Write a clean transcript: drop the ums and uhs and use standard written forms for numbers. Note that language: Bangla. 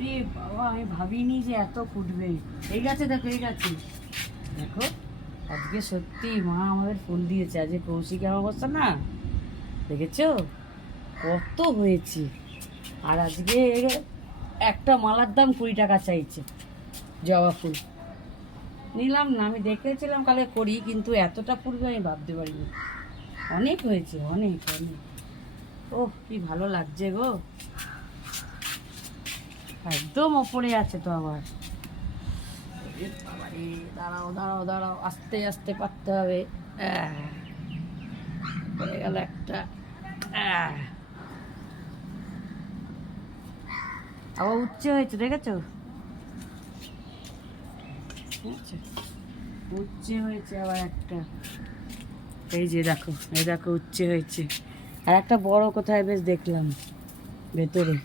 রে বাবা, আমি ভাবিনি যে এত ফুটবে। এই গাছে দেখো, এই গাছে দেখো, আজকে সত্যি মা আমাদের ফুল দিয়েছে। আজকে কৌশিক অমাবস্যা না, দেখেছো কত হয়েছে। আর আজকে একটা মালার দাম 20 টাকা চাইছে। জবা ফুল নিলাম না, আমি দেখেছিলাম কালে করি, কিন্তু এতটা ফুলবে আমি ভাবতে পারিনি। অনেক হয়েছে, অনেক অনেক। ও কি ভালো লাগছে গো, একদম ওপরে আছে তো আবার। এ বাবারে, দাঁড়াও দাঁড়াও দাঁড়াও, আস্তে আস্তে পারতে হবে। পড়ে গেল একটা। আবার উচ্চে হয়েছে, দেখেছো? উচ্চে হয়েছে আবার একটা। এই যে দেখো, এই দেখো উচ্চে হয়েছে। আর একটা বড় কোথায় বেশ দেখলাম ভেতরে।